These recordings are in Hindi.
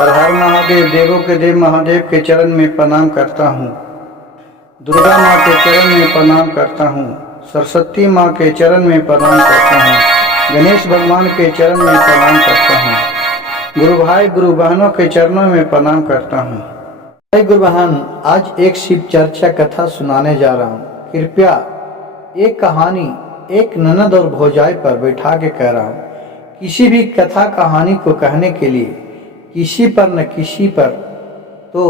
हर हर महादेव, देवों के देव महादेव के चरण में प्रणाम करता हूँ। दुर्गा माँ के चरण में प्रणाम करता हूँ। सरस्वती माँ के चरण में प्रणाम करता हूँ। गणेश भगवान के चरण में प्रणाम करता हूँ। गुरु भाई गुरु बहनों के चरणों में प्रणाम करता हूँ। भाई गुरु बहन, आज एक शिव चर्चा कथा सुनाने जा रहा हूँ। कृपया एक कहानी एक ननद और भौजाई पर बैठा के कह रहा हूँ। किसी भी कथा कहानी को कहने के लिए किसी पर न किसी पर तो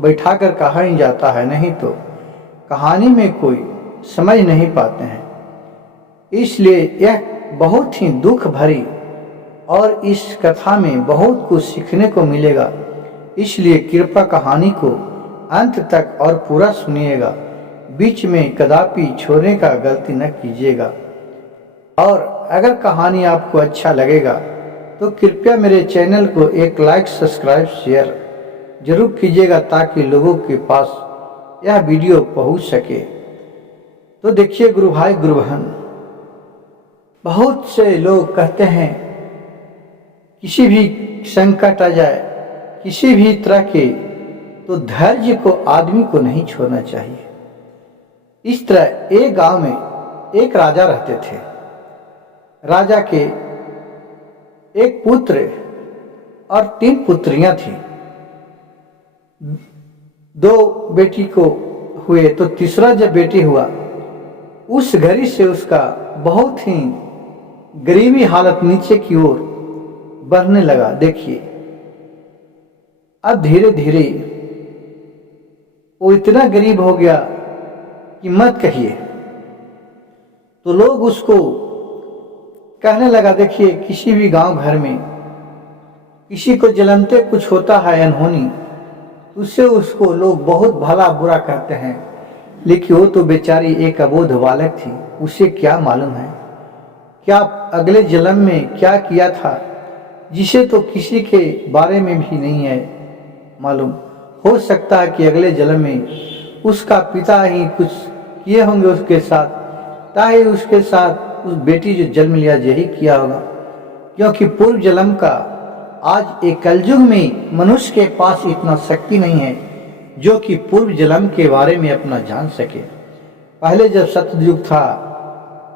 बैठा कर कहा ही जाता है, नहीं तो कहानी में कोई समझ नहीं पाते हैं। इसलिए यह बहुत ही दुख भरी और इस कथा में बहुत कुछ सीखने को मिलेगा। इसलिए कृपया कहानी को अंत तक और पूरा सुनिएगा। बीच में कदापि छोड़ने का गलती न कीजिएगा। और अगर कहानी आपको अच्छा लगेगा तो कृपया मेरे चैनल को एक लाइक, सब्सक्राइब, शेयर जरूर कीजिएगा ताकि लोगों के पास यह वीडियो पहुंच सके। तो देखिए गुरु भाई गुरु बहन, बहुत से लोग कहते हैं किसी भी संकट आ जाए, किसी भी तरह के, तो धैर्य को आदमी को नहीं छोड़ना चाहिए। इस तरह एक गांव में एक राजा रहते थे। राजा के एक पुत्र और 3 पुत्रियां थी। 2 बेटी को हुए तो तीसरा जब बेटी हुआ, उस घड़ी से उसका बहुत ही गरीबी हालत नीचे की ओर बढ़ने लगा। देखिए, अब धीरे धीरे वो इतना गरीब हो गया कि मत कहिए। तो लोग उसको कहने लगा, देखिए किसी भी गांव घर में किसी को जलनते कुछ होता है अनहोनी, उससे उसको लोग बहुत भला बुरा कहते हैं। लेकिन वो तो बेचारी एक अबोध बालक थी, उसे क्या मालूम है क्या अगले जन्म में क्या किया था, जिसे तो किसी के बारे में भी नहीं है मालूम। हो सकता है कि अगले जन्म में उसका पिता ही कुछ किए होंगे उसके साथ, ताकि उसके साथ उस बेटी जो जन्म लिया यही किया होगा। क्योंकि पूर्व जन्म का आज एक कलयुग में मनुष्य के पास इतना शक्ति नहीं है जो कि पूर्व जन्म के बारे में अपना जान सके। पहले जब सतयुग था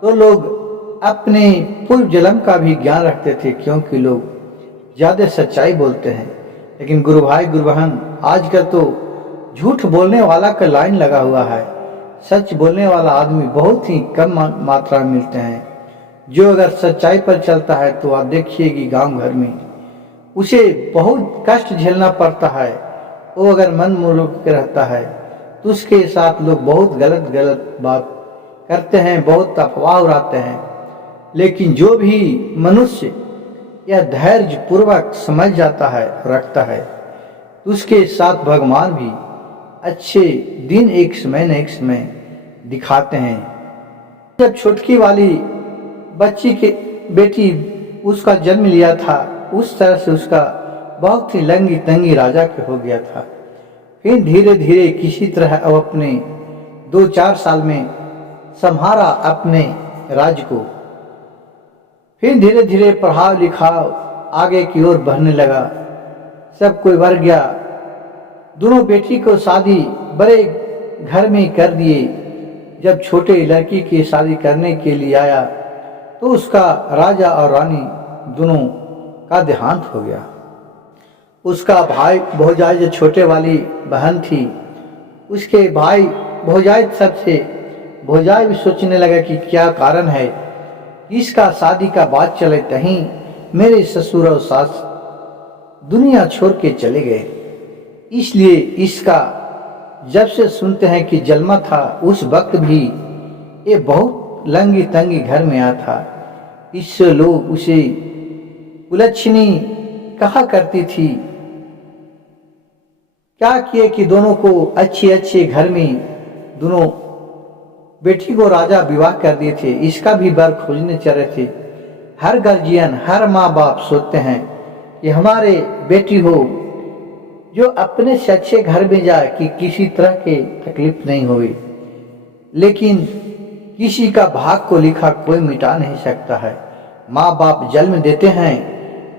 तो लोग अपने पूर्व जन्म का भी ज्ञान रखते थे, क्योंकि लोग ज्यादा सच्चाई बोलते हैं। लेकिन गुरु भाई गुरु बहन, आजकल तो झूठ बोलने वाला का लाइन लगा हुआ है। सच बोलने वाला आदमी बहुत ही कम मात्रा में मिलते हैं। जो अगर सच्चाई पर चलता है तो आप देखिए कि गांव घर में उसे बहुत कष्ट झेलना पड़ता है। वो अगर मन मूर्ख के रहता है तो उसके साथ लोग बहुत गलत गलत बात करते हैं, बहुत अफवाह उड़ाते हैं। लेकिन जो भी मनुष्य यह धैर्य पूर्वक समझ जाता है, रखता है, तो उसके साथ भगवान भी अच्छे दिन एक समय न एक समय दिखाते हैं। जब छोटकी वाली बच्ची के बेटी उसका जन्म लिया था, उस तरह से उसका बहुत ही लंगी तंगी राजा के हो गया था। फिर धीरे धीरे किसी तरह अब अपने 2-4 साल में संभाला अपने राज्य को। फिर धीरे धीरे पढ़ाओ लिखाओ आगे की ओर बढ़ने लगा। सब कोई बढ़ गया। दोनों बेटी को शादी बड़े घर में कर दिए। जब छोटे लड़की की शादी करने के लिए आया तो उसका राजा और रानी दोनों का देहांत हो गया। उसका भाई भौजाई जो छोटे वाली बहन थी, उसके भाई भौजाई सबसे भौजाई भी सोचने लगा कि क्या कारण है इसका शादी का बात चले, तहीं मेरे ससुर और सास दुनिया छोड़ के चले गए। इसलिए इसका जब से सुनते हैं कि जन्मा था, उस वक्त भी ये बहुत लंगी तंगी घर में आया था। इससे लोग उसे कुलच्छनी कहा करती थी। क्या किए कि दोनों को अच्छे अच्छे घर में दोनों बेटी को राजा विवाह कर दिए थे। इसका भी वर खोजने चल रहे थे। हर गार्जियन, हर माँ बाप सोचते हैं कि हमारे बेटी हो जो अपने से अच्छे घर में जाए कि किसी तरह के तकलीफ नहीं होगी। लेकिन किसी का भाग को लिखा कोई मिटा नहीं सकता है। माँ बाप जन्म देते हैं,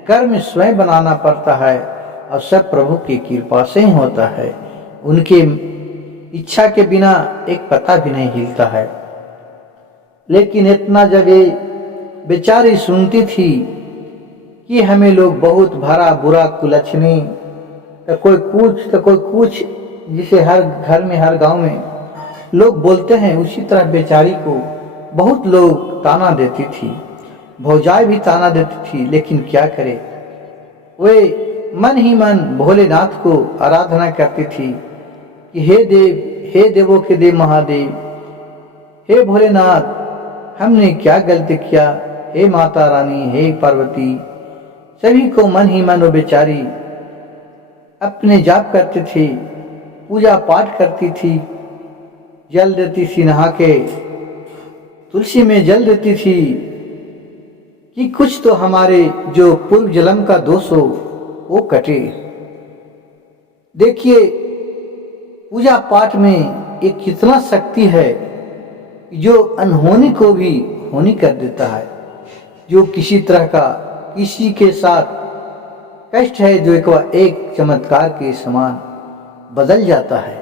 कर्म स्वयं बनाना पड़ता है। और सब प्रभु की कृपा से ही होता है। उनके इच्छा के बिना एक पता भी नहीं हिलता है। लेकिन इतना जब ये बेचारी सुनती थी कि हमें लोग बहुत भरा बुरा कुलच्छनी, तो कोई कुछ, जिसे हर घर में हर गांव में लोग बोलते हैं, उसी तरह बेचारी को बहुत लोग ताना देती थी, भौजाई भी ताना देती थी। लेकिन क्या करे, वे मन ही मन भोलेनाथ को आराधना करती थी कि हे देव, हे देवों के देव महादेव, हे भोलेनाथ, हमने क्या गलती किया, हे माता रानी, हे पार्वती। सभी को मन ही मन वो बेचारी अपने जाप करती थी, पूजा पाठ करती थी, जल देती थी, नहा के तुलसी में जल देती थी कि कुछ तो हमारे जो पूर्व जन्म का दोष हो वो कटे। देखिए, पूजा पाठ में एक कितना शक्ति है जो अनहोनी को भी होनी कर देता है। जो किसी तरह का किसी के साथ कष्ट है, जो एक चमत्कार के समान बदल जाता है।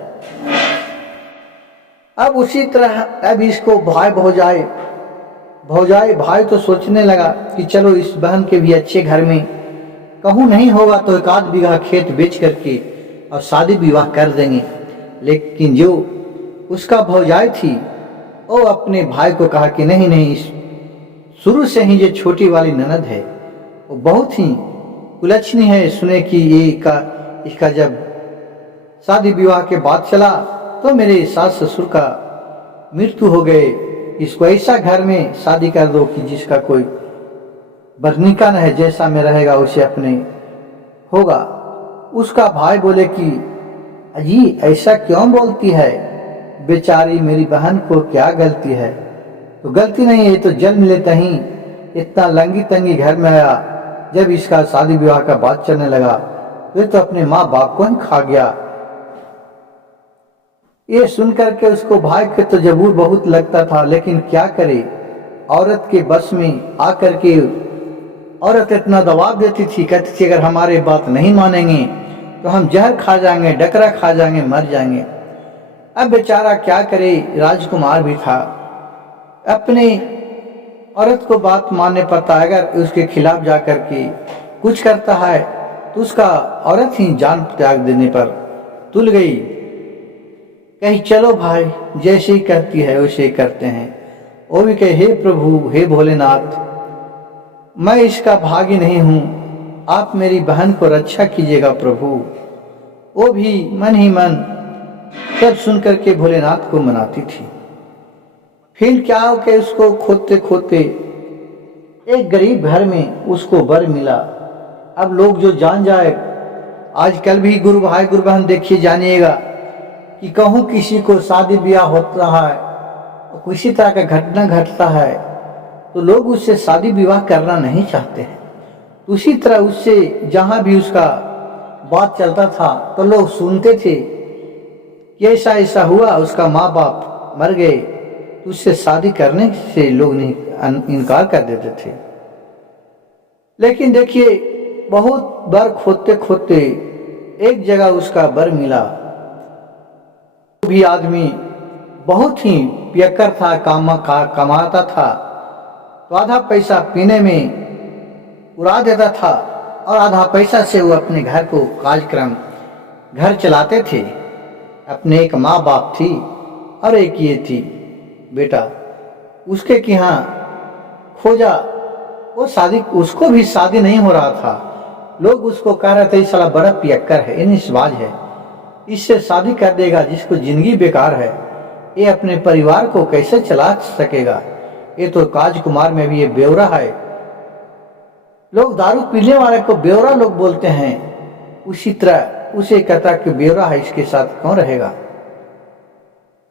अब उसी तरह अब इसको भाई तो सोचने लगा कि चलो इस बहन के भी अच्छे घर में कहूँ नहीं होगा तो 1 आध बीघा खेत बेच करके और शादी विवाह कर देंगे। लेकिन जो उसका भौजाई थी वो अपने भाई को कहा कि नहीं नहीं, शुरू से ही ये छोटी वाली ननद है, वो बहुत ही कुलच्छनी है। सुने कि इसका जब शादी विवाह के बाद चला तो मेरे सास ससुर का मृत्यु हो गए, इसको ऐसा घर में शादी कर दो कि जिसका कोई बरनिका न है, जैसा में रहेगा उसे अपने होगा। उसका भाई बोले कि अजी ऐसा क्यों बोलती है, बेचारी मेरी बहन को क्या गलती है। तो गलती नहीं है, तो जन्म लेता ही इतना लंगी तंगी घर में आया। जब इसका शादी विवाह का बात चलने लगा तो अपने माँ बाप को ही खा गया। ये सुनकर के उसको भाई के तो जबूर बहुत लगता था, लेकिन क्या करे, औरत के बस में आकर के औरत इतना दबाव देती थी, कहती थी अगर हमारे बात नहीं मानेंगे तो हम जहर खा जाएंगे, डकरा खा जाएंगे, मर जाएंगे। अब बेचारा क्या करे, राजकुमार भी था, अपने औरत को बात मानने पड़ता है। अगर उसके खिलाफ जाकर के कुछ करता है तो उसका औरत ही जान त्याग देने पर तुल गई। कहीं चलो भाई, जैसे ही कहती है वैसे ही करते हैं। वो भी कहे हे प्रभु, हे भोलेनाथ, मैं इसका भागी नहीं हूं, आप मेरी बहन को रक्षा कीजिएगा प्रभु। वो भी मन ही मन सब सुन करके भोलेनाथ को मनाती थी। फिर क्या हो के उसको खोदते खोदते एक गरीब घर में उसको वर मिला। अब लोग जो जान जाए, आजकल भी गुरु भाई गुरु बहन देखिए जानिएगा कि कहूँ किसी को शादी ब्याह होता है, किसी तरह का घटना घटता है तो लोग उससे शादी विवाह करना नहीं चाहते हैं। उसी तरह उससे जहाँ भी उसका बात चलता था तो लोग सुनते थे कि ऐसा ऐसा हुआ, उसका माँ बाप मर गए, तो उससे शादी करने से लोग नहीं इनकार कर देते थे। लेकिन देखिए, बहुत बार खोदते खोदते एक जगह उसका बर मिला। वो भी आदमी बहुत ही पियक्कर था, कमाता था, तो आधा पैसा पीने में उड़ा देता था और आधा पैसा से वो अपने घर को कार्यक्रम घर चलाते थे। अपने एक माँ बाप थी और एक ये थी बेटा, उसके कि हाँ खोजा, वो शादी, उसको भी शादी नहीं हो रहा था। लोग उसको कह रहे थे साला बड़ा पियक्कर है, इनिसबाज है, इससे शादी कर देगा जिसको जिंदगी बेकार है, ये अपने परिवार को कैसे चला सकेगा, ये तो राजकुमार में भी ये बेवरा है। लोग दारू पीने वाले को बेवरा लोग बोलते हैं, उसी तरह उसे कहता कि बेवरा है, इसके साथ कौन रहेगा।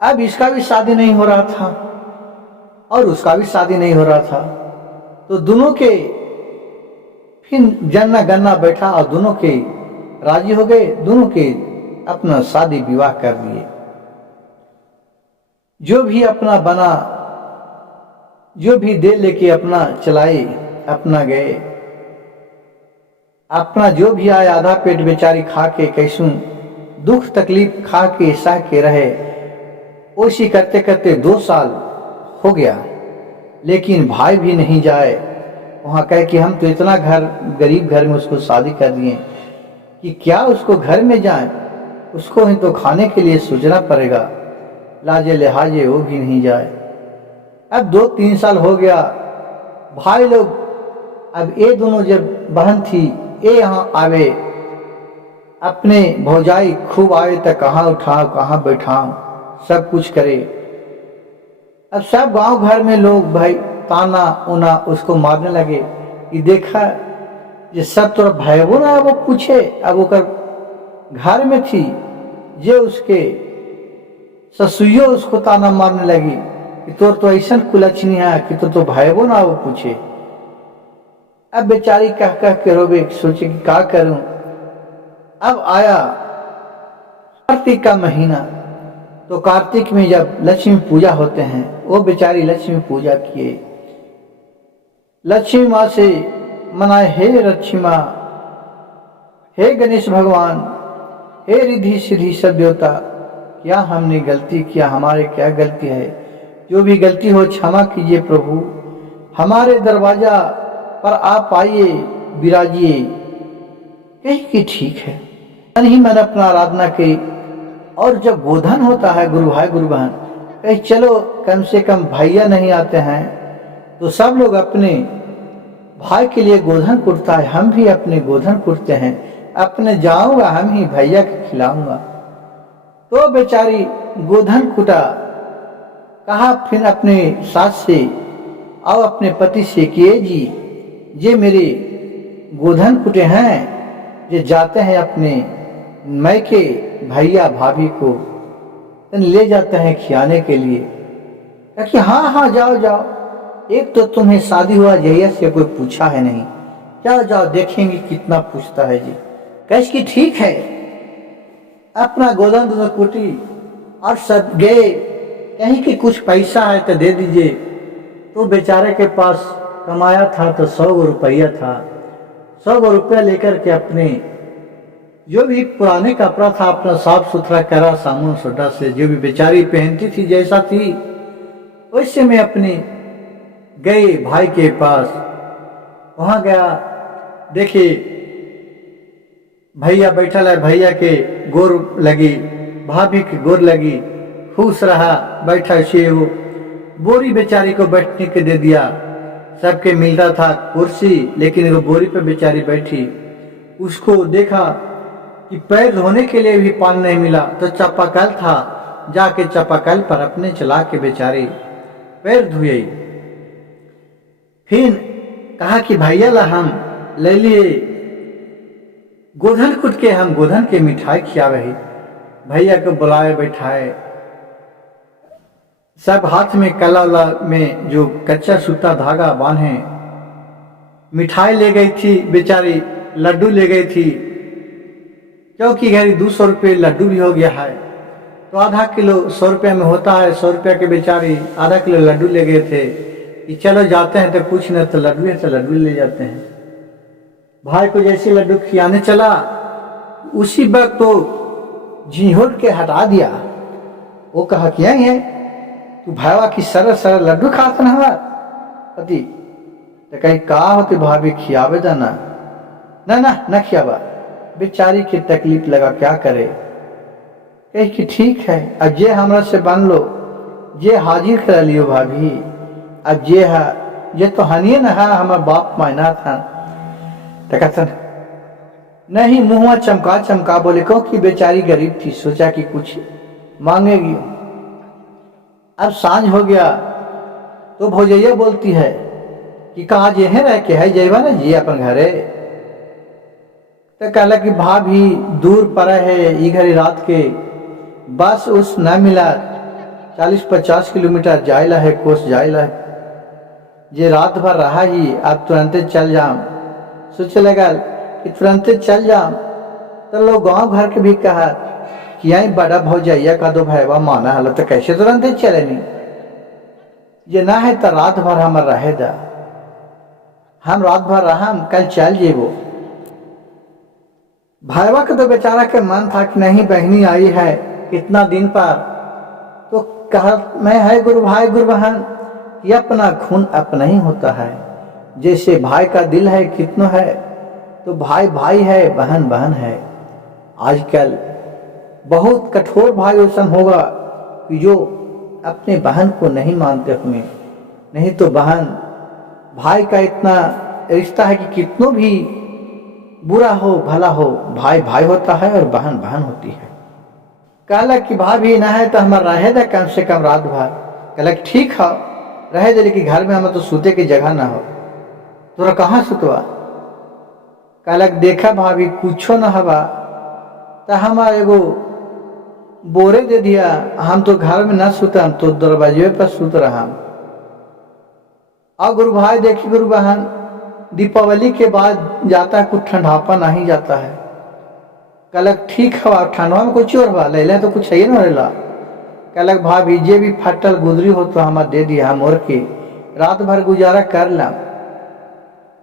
अब इसका भी शादी नहीं हो रहा था और उसका भी शादी नहीं हो रहा था, तो दोनों के फिर जन्ना गन्ना बैठा और दोनों के राजी हो गए, दोनों के अपना शादी विवाह कर दिए। जो भी अपना बना, जो भी दे लेके अपना चलाए, अपना गए। अपना जो भी आए आधा पेट बेचारी खा के कैसूं दुख तकलीफ खा के सह के रहे। उसी करते करते 2 साल हो गया, लेकिन भाई भी नहीं जाए वहाँ। कहे कि हम तो इतना घर गरीब घर में उसको शादी कर दिए कि क्या उसको घर में जाए, उसको ही तो खाने के लिए सोचना पड़ेगा। लाजे लिहाजे वो भी नहीं जाए। अब 2-3 साल हो गया, भाई लोग अब ये दोनों जब बहन थी ये यहाँ आवे, अपने भौजाई खूब आवे तो कहाँ उठाओ कहाँ बैठाओ सब कुछ करे। अब सब गांव घर में लोग भाई ताना उना उसको मारने लगे कि देखा ये सब तोरा भाईबो ना वो पूछे। अब ओकर घर में थी जे उसके ससुइयो उसको ताना मारने लगी कि तोर तो ऐसा कुलछनी है कि तो भाईबो ना वो पूछे। अब बेचारी कह कह के रोबे, सोचे कि क्या करूं। अब आया कार्तिक का महीना, तो कार्तिक में जब लक्ष्मी पूजा होते हैं वो बेचारी लक्ष्मी पूजा किए। लक्ष्मी माँ से मनाए, हे लक्ष्मी माँ, हे गणेश भगवान, हे रिद्धि सिद्धि सब देवता, क्या हमने गलती किया, हमारे क्या गलती है, जो भी गलती हो क्षमा कीजिए प्रभु। हमारे दरवाजा पर आप आइए विराजिए। कही कि ठीक है, मन ही मन अपना आराधना की। और जब गोधन होता है गुरु भाई गुरु बहन, कहीं चलो कम से कम भैया नहीं आते हैं तो सब लोग अपने भाई के लिए गोधन कुटता है। हम भी अपने गोधन कुटते हैं, अपने जाऊंगा हम ही भैया के खिलाऊंगा। तो बेचारी गोधन कुटा, कहा फिर अपने सास से और अपने पति से कि जी ये मेरे गोधन कुटे हैं, ये जाते हैं अपने मैके भैया भाभी को ले जाते हैं खियाने के लिए। कि हाँ हाँ जाओ जाओ, एक तो तुम्हें शादी हुआ जहिया से कोई पूछा है नहीं, जाओ जाओ देखेंगे कितना पूछता है जी। कैसे कि ठीक है। अपना गोधन दूध कुटी और सब गए। कहीं कि कुछ पैसा है तो दे दीजिए। तो बेचारे के पास कमाया था तो 100 रुपया था। 100 रुपया लेकर के अपने जो भी पुराने कपड़ा था अपना साफ सुथरा करा साबुन सोडा से, जो भी बेचारी पहनती थी जैसा थी वैसे में अपने गए भाई के पास। वहां गया, देखे भैया बैठल है, भैया के गोर लगी, भाभी के गोर लगी, खुश रहा बैठा से। वो बोरी बेचारी को बैठने के दे दिया। सबके मिलता था कुर्सी, लेकिन वो बोरी पे बेचारी बैठी। उसको देखा कि पैर धोने के लिए भी पानी नहीं मिला, तो चापाकल था, जाके चापाकल पर अपने चला के बेचारी पैर धुए। फिर कहा कि भैया ला हम ले लिए गोधन कुट के, हम गोधन के मिठाई खियावे। भैया को बुलाए बैठाए, सब हाथ में कला में जो कच्चा सूता धागा बांधे। मिठाई ले गई थी बेचारी, लड्डू ले गई थी, क्योंकि घरी 200 रुपये लड्डू भी हो गया है। तो आधा किलो 100 रुपये में होता है, 100 रुपये के बेचारी आधा किलो लड्डू ले गए थे कि चलो जाते हैं तो कुछ न तो लड्डू है तो लड्डू ले जाते हैं। भाई को जैसे लड्डू खियाने चला उसी वक्त तो झिझोड़ के हटा दिया। वो कहा क्या है तू भाईवा की सरल सरल लड्डू खाता ना पति, तो कहीं का होते भाभी खियावे जाना ना ना न खियावा। बेचारी की तकलीफ लगा क्या करे। कही कि ठीक है, अब जे हमरा से बन लो, जे हाजिर कर लियो भाभी। अब जे है ये तो हनिए न है, हमारा बाप मायना था। तो कहता नहीं, मुँह चमका चमका बोले, क्योंकि बेचारी गरीब थी, सोचा कि कुछ मांगेगी। अब सांझ हो गया तो भौजैया बोलती है कि कहा जे है रह के है जेबा ना जी अपन घरे। तो कहला कि भाभी दूर पड़ा है, घड़ी रात के बस उस न मिला, 40-50 किलोमीटर जायला है, कोस जायला है, जे रात भर रहा ही, अब तुरंत चल जाम। सोचे लगा कि तुरंत चल जाम। तो लोग गांव घर के भी कहा कि यही बड़ा भौजैया का दो भैया माना हल, तो कैसे तुरंत चले नहीं, ये ना है तो रात भर हम रहे दा, हम रात भर रहा, हम कल चल जेबो। भाईवा का तो बेचारा के मन था कि नहीं बहनी आई है कितना दिन पर, तो कहा मैं है गुरु भाई गुरु बहन कि अपना खून अपना ही होता है। जैसे भाई का दिल है कितना है, तो भाई भाई है बहन बहन है। आजकल बहुत कठोर भाई ऐसा होगा कि जो अपने बहन को नहीं मानते हुए, नहीं तो बहन भाई का इतना रिश्ता है कि कितनों भी बुरा हो भला हो भाई भाई होता है और बहन बहन होती है। कहला कि भाभी ना है तो हमारा रहे दे कम से कम रात भर। कहला ठीक है रहे दे, लेकिन घर में हमें तो सूते की जगह ना हो। तोरा कहाँ सुतवा? कहला देखा भाभी कुछो ना हवा, तो हमारे एगो बोरे दे दिया, हम तो घर में ना सुतम तो दरवाजे पर सुत रहा। और गुरु भाई देखी गुरु बहन दीपावली के बाद जाता है कुछ ठंडापा नहीं जाता है। कहलक ठीक है ठंडवा में कुछ और बा ले तो कुछ है ना रेला। कहलक भाभी जे भी फटल गुजरी हो तो हमार दे दिया, हम और के रात भर गुजारा कर ला।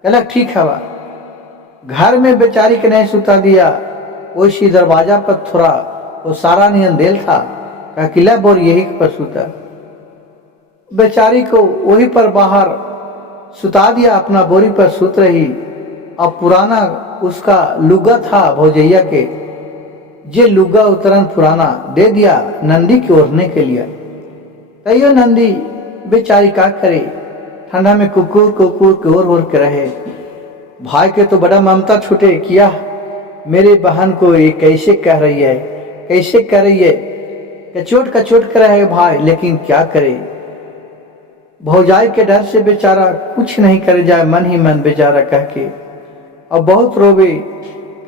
कहलक ठीक है घर में बेचारी के नहीं सुता दिया, वैसी दरवाजा पर थोड़ा वो सारा नियन देल था का किला बोर यही पर सुता। बेचारी को वही पर बाहर सुता दिया, अपना बोरी पर सुत रही। अब पुराना उसका लुगा था भौजैया के, जे लुगा उतरन पुराना दे दिया नंदी के ओढ़ने के लिए। तैयो नंदी बेचारी का करे, ठंडा में कुकुर कुकुर के ओर के रहे। भाई के तो बड़ा ममता छूटे, किया मेरे बहन को ये कैसे कह रही है, कैसे कह रही है, कचोट कचोट कर रहे भाई। लेकिन क्या करे, भौजाई के डर से बेचारा कुछ नहीं करे जाए, मन ही मन बेचारा कह के और बहुत रोवे,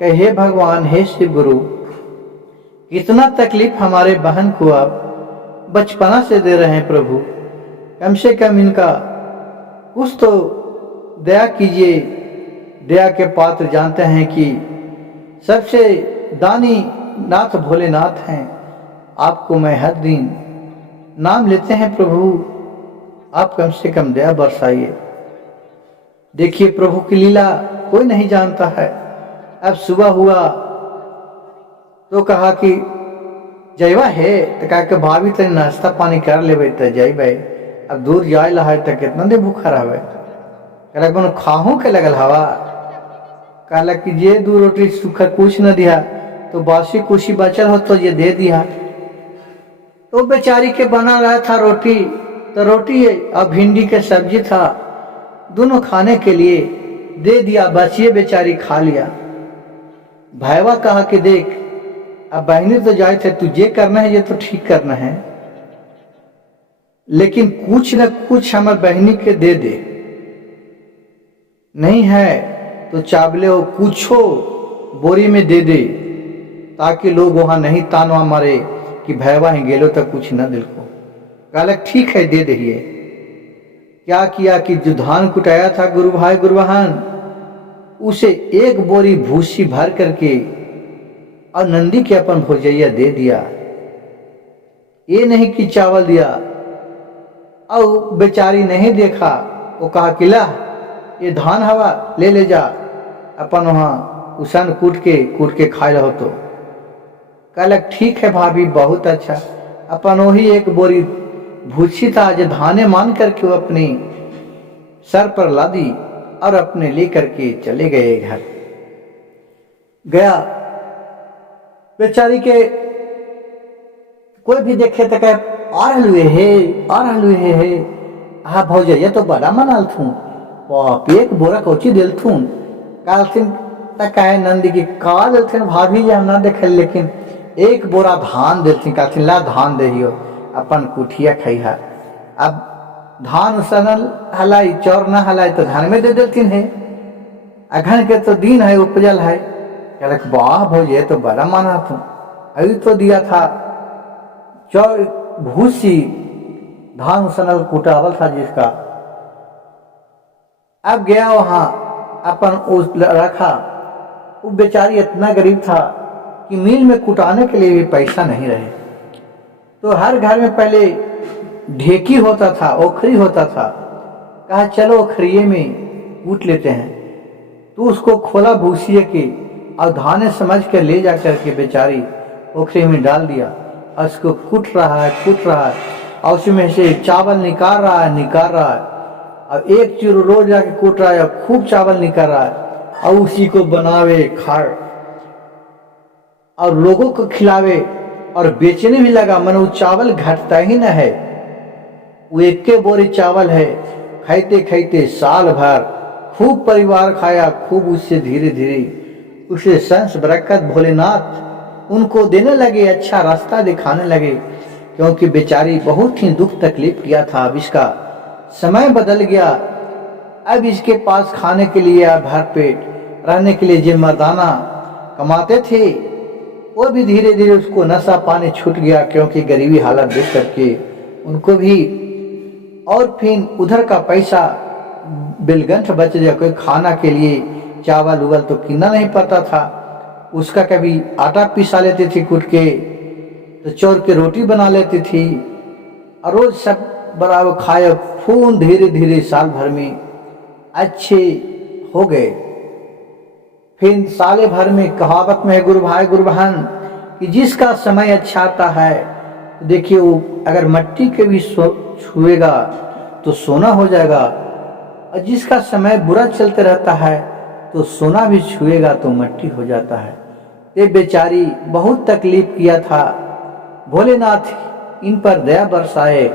कहे हे भगवान हे शिव गुरु, इतना तकलीफ हमारे बहन को आप बचपना से दे रहे हैं प्रभु, कम से कम इनका कुछ तो दया कीजिए। दया के पात्र जानते हैं कि सबसे दानी नाथ भोलेनाथ हैं। आपको मैं हर दिन नाम लेते हैं प्रभु, आप कम से कम दया बरसाइए। देखिए प्रभु की लीला कोई नहीं जानता है। अब सुबह हुआ तो कहा कि जयवा है, तो कहा कि भाभी तेरे नाश्ता पानी कर ले तो जयबे, अब दूर जाए ला है तो कितना देर भूखा रहे। कहला बनो खाहू के लगल हवा। कहला कि ये 2 रोटी सूखा कुछ न दिया, तो बासी कुछ ही बचल हो तो ये दे दिया। तो बेचारी के बना रहा था रोटी, तो रोटी और भिंडी के सब्जी था, दोनों खाने के लिए दे दिया, बचिए बेचारी खा लिया। भाईवा कहा कि देख अब बहनी तो जाए थे, तुझे करना है ये तो ठीक करना है, लेकिन कुछ न कुछ हमारे बहनी के दे दे, नहीं है तो चावले हो कुछो बोरी में दे दे, ताकि लोग वहां नहीं तानवा मारे कि भैया ही गेलो तक कुछ न दिल को। कहला ठीक है दे दीजिए। क्या किया कि जो धान कुटाया था गुरु भाई गुरु बहन, उसे एक बोरी भूसी भर करके और नंदी के अपन भोजैया दे दिया। ये नहीं कि चावल दिया और बेचारी नहीं देखा, वो कहा कि ला ये धान हवा ले ले जा, अपन वहां उसन कूट के खाए रहो। तो कहलक ठीक है भाभी बहुत अच्छा। अपन वही एक बोरी भूसी था जो धाने मान करके वो अपनी सर पर लादी और अपने लेकर के चले गए घर। गया बेचारी के कोई भी देखे तो कहे आ रहलुए हे हाँ भौजैया तो बड़ा मनाल थू, बाप एक बोरा कोची दिल थून। कहलथिन कहे नंदी की का दिलथिन भाभी जी हम ना देखे, लेकिन एक बोरा धान दिलथिन। कहलथिन ला धान दहियो अपन कुठिया खैहा। अब धान सनल हलाई चौर न हलाई तो धान में दे देलथिन है, अघन के तो दिन है उपजल है। कहलक वाह भौजे तो बड़ा माना तू, अभी तो दिया था चौर भूसी धान सनल कुटावल था जिसका। अब गया वहां अपन उस रखा, वो बेचारी इतना गरीब था कि मिल में कुटाने के लिए भी पैसा नहीं रहे। तो हर घर में पहले ढेकी होता था, ओखरी होता था। कहा चलो ओखरिये में कूट लेते हैं। तो उसको खोला भूसिए के और धाने समझ कर ले जा करके बेचारी पोखरे में डाल दिया और उसको कूट रहा है और उसमें से चावल निकाल रहा है और एक चूर रोज जाके कूट रहा है और खूब चावल निकाल रहा है और उसी को बनावे खाए और लोगों को खिलावे और बेचने भी लगा। मन वो चावल घटता ही न है, वो एक के बोरी चावल है, खाते खाते साल भर खूब परिवार खाया, खूब उससे धीरे धीरे उसे संस बरकत भोलेनाथ उनको देने लगे, अच्छा रास्ता दिखाने लगे, क्योंकि बेचारी बहुत ही दुख तकलीफ किया था। अब इसका समय बदल गया, अब इसके पास खाने के लिए भर पेट रहने के लिए जो मर्दाना कमाते थे वो भी धीरे धीरे उसको नशा पानी छूट गया, क्योंकि गरीबी हालत देख करके उनको भी। और फिर उधर का पैसा बिलगंठ बच गया, कोई खाना के लिए चावल उवल तो कितना नहीं पता था, उसका कभी आटा पिसा लेती थी कूट के, तो चौर के रोटी बना लेती थी और रोज सब बराबर खाए। खून धीरे धीरे साल भर में अच्छे हो गए। फिर साले भर में कहावत में है गुरु भाई गुरु बहन कि जिसका समय अच्छा आता है, तो देखिए वो अगर मट्टी के भी छुएगा तो सोना हो जाएगा, और जिसका समय बुरा चलते रहता है तो सोना भी छुएगा तो मट्टी हो जाता है। ये बेचारी बहुत तकलीफ किया था, भोलेनाथ इन पर दया बरसाए,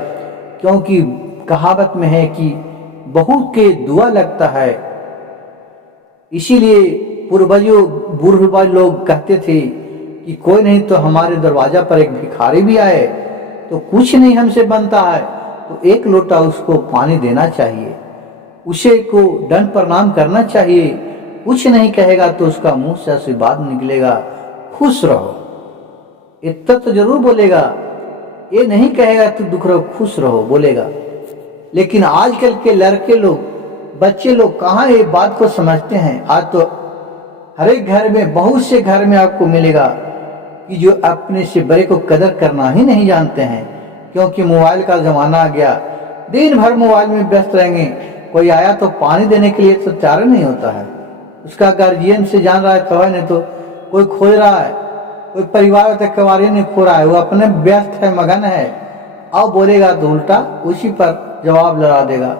क्योंकि कहावत में है कि बहुत के दुआ लगता है। इसीलिए पूर्वजों बूढ़ लोग कहते थे कि कोई नहीं तो हमारे दरवाजा पर एक भिखारी भी आए तो कुछ नहीं हमसे बनता है, तो एक लोटा उसको पानी देना चाहिए, उसे को दंड प्रणाम करना चाहिए, कुछ नहीं कहेगा तो उसका मुंह से आशीर्वाद निकलेगा, खुश रहो, इतना तो जरूर बोलेगा, ये नहीं कहेगा तो दुख रहो खुश रहो बोलेगा। लेकिन आजकल के लड़के लोग बच्चे लोग कहाँ ये बात को समझते हैं। आज तो हर एक घर में, बहुत से घर में आपको मिलेगा कि जो अपने से बड़े को कदर करना ही नहीं जानते हैं, क्योंकि मोबाइल का जमाना आ गया, दिन भर मोबाइल में व्यस्त रहेंगे। कोई आया तो पानी देने के लिए तो तैयार नहीं होता है, उसका गार्जियन से जान रहा है तो है, नहीं तो कोई खोज रहा है, कोई परिवार तक कवारी नहीं खो रहा है, वो अपने व्यस्त है, मगन है, और बोलेगा तो उल्टा उसी पर जवाब लगा देगा।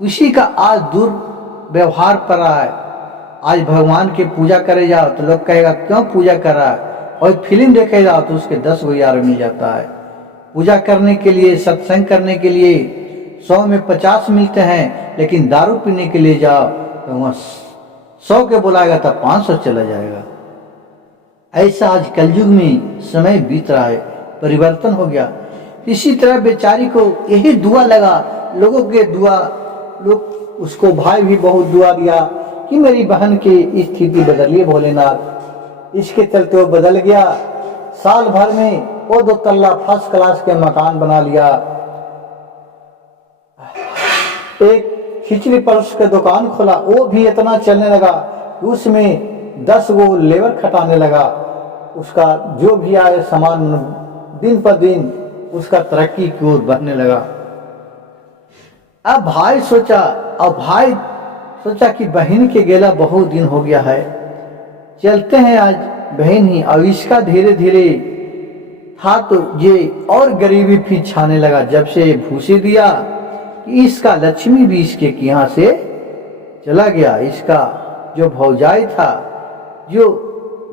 उसी का आज दुर्व्यवहार कर रहा है। आज भगवान की पूजा करे जाओ तो लोग कहेगा क्यों पूजा कर रहा है, और फिल्म देखे जाओ तो उसके 10 गो यार मिल जाता है। पूजा करने के लिए, सत्संग करने के लिए 100 में 50 मिलते हैं, लेकिन दारू पीने के लिए जाओ तो वहाँ 100 के बुलाएगा तो 500 चला जाएगा। ऐसा आज कलयुग में समय बीत रहा है, परिवर्तन हो गया। इसी तरह बेचारी को यही दुआ लगा, लोगों के दुआ, लोग उसको भाई भी बहुत दुआ दिया कि मेरी बहन की स्थिति बदलिए भोलेनाथ। इसके चलते वो बदल गया। साल भर में वो 2 तल्ला फर्स्ट क्लास के मकान बना लिया, एक खिचड़ी पलस का दुकान खोला, वो भी इतना चलने लगा कि उसमें 10 गो लेबर खटाने लगा। उसका जो भी आए सामान दिन पर दिन उसका तरक्की की ओर बढ़ने लगा। अब भाई सोचा कि बहन के गेला बहुत दिन हो गया है, चलते हैं आज बहन ही। और इसका धीरे धीरे था तो ये और गरीबी भी छाने लगा। जब से भूसी दिया कि इसका लक्ष्मी भी इसके यहाँ से चला गया। इसका जो भौजाई था, जो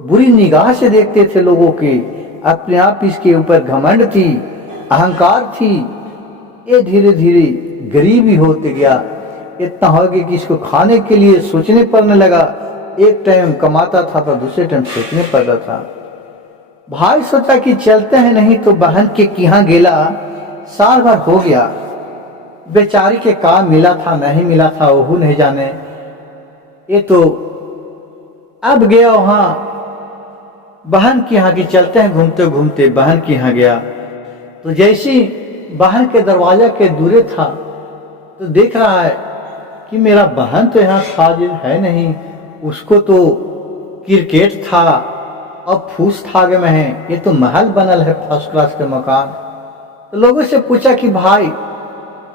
बुरी निगाह से देखते थे लोगों के, अपने आप इसके ऊपर घमंड थी, अहंकार थी, ये धीरे धीरे गरीबी होते गया। इतना हो गया कि इसको खाने के लिए सोचने पड़ने लगा। एक टाइम कमाता था तो दूसरे टाइम सोचने पड़ता था। भाई सोचा कि चलते हैं, नहीं तो बहन के यहाँ गेला साल भर हो गया। बेचारी के काम मिला था नहीं मिला था वो नहीं जाने। ये तो अब गया वहां बहन के यहाँ की, चलते हैं घूमते घूमते बहन के यहाँ गया। तो जैसी बहन के दरवाजा के दूरे था तो देख रहा है कि मेरा बहन तो यहाँ हाजिर है नहीं, उसको तो क्रिकेट था और फूस थागे में है, ये तो महल बनल है फर्स्ट क्लास के मकान। तो लोगों से पूछा कि भाई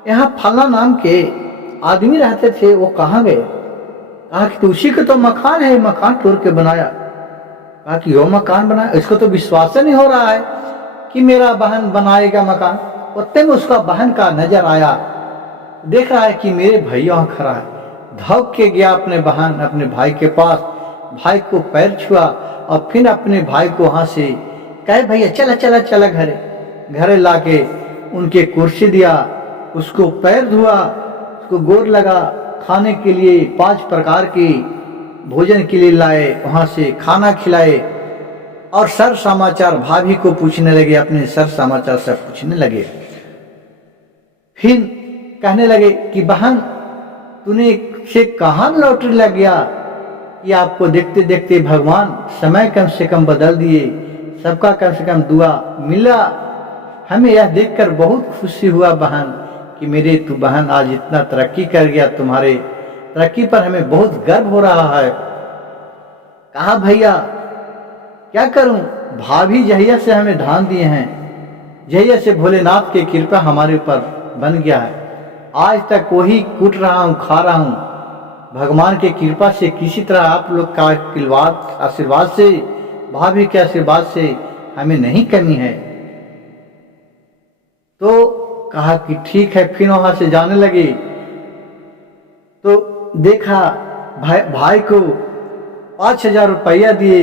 यहाँ फला नाम के आदमी रहते थे, वो कहाँ गए? कहा कि तो उसी का तो मकान है, मकान तोड़ के बनाया। कहा कि वो मकान बना, इसको तो विश्वास नहीं हो रहा है कि मेरा बहन बनाएगा मकान। उतने में उसका बहन का नजर आया, देख रहा है कि मेरे भैया वहां खड़ा है। धौक के गया अपने भाई के पास, भाई को पैर छुआ और फिर अपने भाई को वहां से कहे भैया चला चला चला घरे लाके उनके कुर्सी दिया, उसको पैर धुआ, उसको गोर लगा, खाने के लिए 5 प्रकार की भोजन के लिए लाए, वहां से खाना खिलाए और सर समाचार भाभी को पूछने लगे, अपने सर समाचार सब पूछने लगे। फिर कहने लगे कि बहन तूने से कहां लॉटरी लग गया कि आपको देखते देखते भगवान समय कम से कम बदल दिए, सबका कम से कम दुआ मिला। हमें यह देखकर बहुत खुशी हुआ बहन कि मेरे तू बहन आज इतना तरक्की कर गया, तुम्हारे तरक्की पर हमें बहुत गर्व हो रहा है। कहा भैया क्या करूं, भाभी जहिया से हमें धान दिए हैं, जहिया से भोलेनाथ की कृपा हमारे ऊपर बन गया है, आज तक वही कूट रहा हूं, खा रहा हूं। भगवान की कृपा से किसी तरह आप लोग का आशीर्वाद से, भाभी के आशीर्वाद से हमें नहीं कमी है। तो कहा कि ठीक है। फिर वहां से जाने लगे तो देखा भाई को 5,000 रुपया दिए,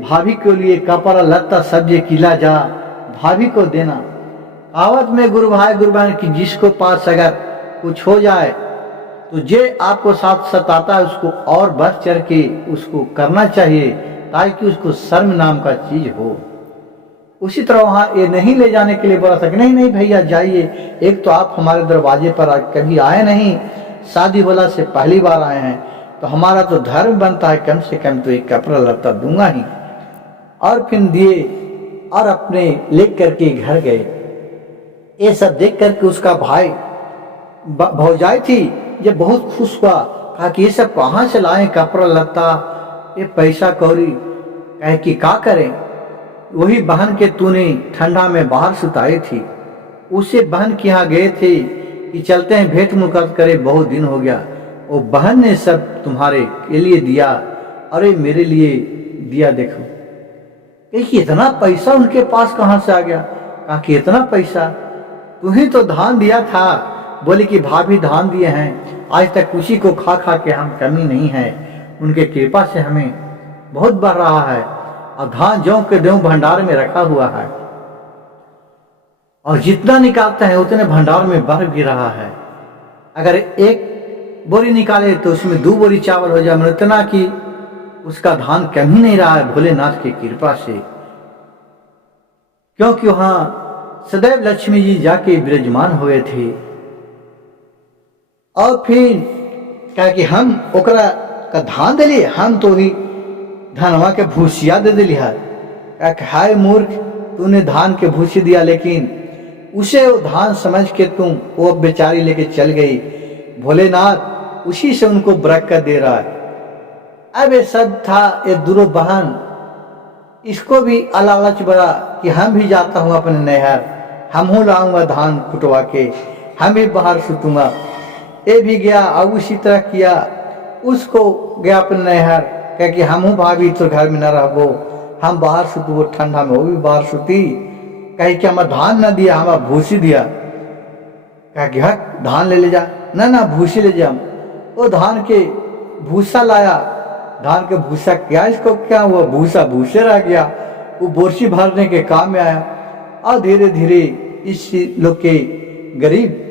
भाभी के लिए कपड़ा लत्ता सब्जी किला जा भाभी को देना। कहावत में गुरु भाई की जिसको पास अगर कुछ हो जाए तो जे आपको साथ सताता है उसको और बढ़ चढ़ के उसको करना चाहिए, ताकि उसको शर्म नाम का चीज हो। उसी तरह वहां ये नहीं ले जाने के लिए बोला था कि नहीं नहीं भैया जाइए, एक तो आप हमारे दरवाजे पर कभी आए नहीं, शादी होला से पहली बार आए हैं, तो हमारा तो धर्म बनता है कम से कम तो एक कपड़ा लत्ता दूंगा ही। और फिर दिए और अपने लेकर करके घर गए। ये सब देख करके उसका भाई भौजाई थी जब बहुत खुश हुआ, कहा कि ये सब कहाँ से लाए कपड़ा लत्ता, ये पैसा कौड़ी, कहे कि क्या करें, वही बहन के तूने ठंडा में बाहर सुताई थी, उसे बहन के यहाँ गए थे कि चलते हैं भेंट मुलाकात करे, बहुत दिन हो गया, वो बहन ने सब तुम्हारे के लिए दिया, अरे मेरे लिए दिया। देखो कि इतना पैसा उनके पास कहाँ से आ गया, कहा कि इतना पैसा तू ही तो धान दिया था। बोले कि भाभी धान दिए हैं, आज तक उसी को खा खा के हम कमी नहीं है, उनके कृपा से हमें बहुत बढ़ रहा है, और धान जौ के देव भंडार में रखा हुआ है, और जितना निकालते हैं उतने भंडार में बढ़ भी रहा है। अगर एक बोरी निकाले तो उसमें 2 बोरी चावल हो जाए, इतना कि उसका धान कम ही नहीं रहा है भोलेनाथ की कृपा से, क्योंकि वहां सदैव लक्ष्मी जी जाके विराजमान हुए थे। और फिर कहा कि हम ओकरा का धान दिली, हम तो ही धनवा के भूसिया दे दिली है। हाय मूर्ख, तूने धान के भूसी दिया, लेकिन उसे वो धान समझ के तुम वो बेचारी लेके चल गई, भोलेनाथ उसी से उनको बरकत दे रहा है। अब ये सब था, ये दूरो बहन इसको भी लालच बड़ा कि हम भी जाता हूँ अपने नहर, हम हूँ लाऊंगा धान कुटवा के, हम भी बाहर सुतूंगा। ये भी गया और उसी तरह किया, उसको गया अपने नहर, कह कि हम हूँ भाभी तो घर में न रहो, हम बाहर सुतू, वो ठंडा में वो भी बाहर सुती, कहे कि हमें धान न दिया, हमें भूसी दिया। कह कि हट धान ले जा, ना भूसी ले जा। वो धान के भूसा लाया, धान के भूसा क्या इसको क्या हुआ, भूसा भूसे रह गया, वो बोरसी भरने के काम में आया। और धीरे धीरे इस लोग के गरीब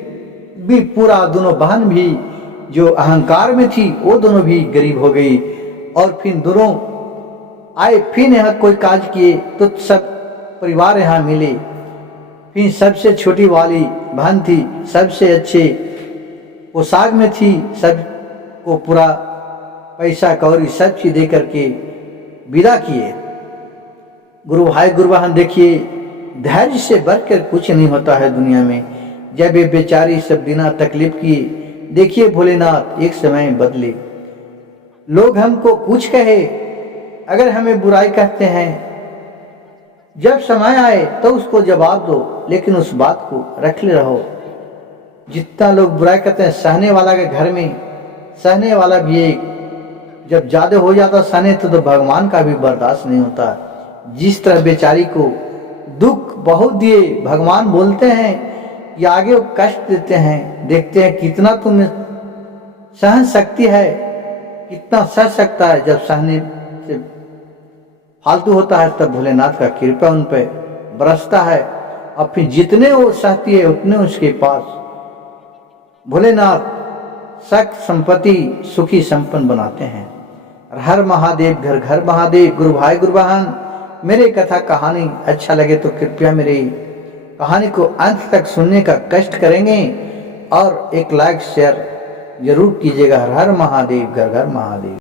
भी पूरा, दोनों बहन भी जो अहंकार में थी वो दोनों भी गरीब हो गई। और फिर दोनों आए, फिर यहाँ कोई काज किए तो सब परिवार यहाँ मिले। फिर सबसे छोटी वाली बहन थी, सबसे अच्छे पोशाक में थी, सबको पूरा पैसा कौड़ी सब चीज दे करके विदा किए। गुरु भाई गुरु बहन देखिए, धैर्य से बढ़कर कुछ नहीं होता है दुनिया में। जब ये बेचारी सब बिना तकलीफ किए, देखिए भोलेनाथ एक समय बदले। लोग हमको कुछ कहे, अगर हमें बुराई कहते हैं, जब समय आए तो उसको जवाब दो, लेकिन उस बात को रख ले रहो। जितना लोग बुराई करते हैं, सहने वाला के घर में सहने वाला भी एक जब ज्यादा हो जाता सने तो भगवान का भी बर्दाश्त नहीं होता। जिस तरह बेचारी को दुख बहुत दिए, भगवान बोलते हैं कि आगे वो कष्ट देते हैं, देखते हैं कितना तुम्हें सहन शक्ति है, कितना सह सकता है। जब सहने से फालतू होता है तब भोलेनाथ का कृपा उन पर बरसता है, और फिर जितने वो सहती है उतने उसके पास भोलेनाथ सक संपत्ति सुखी संपन्न बनाते हैं। हर महादेव, घर घर महादेव। गुरु भाई गुरु बहन, मेरे कथा कहानी अच्छा लगे तो कृपया मेरी कहानी को अंत तक सुनने का कष्ट करेंगे और एक लाइक शेयर जरूर कीजिएगा। हर हर महादेव, घर घर महादेव।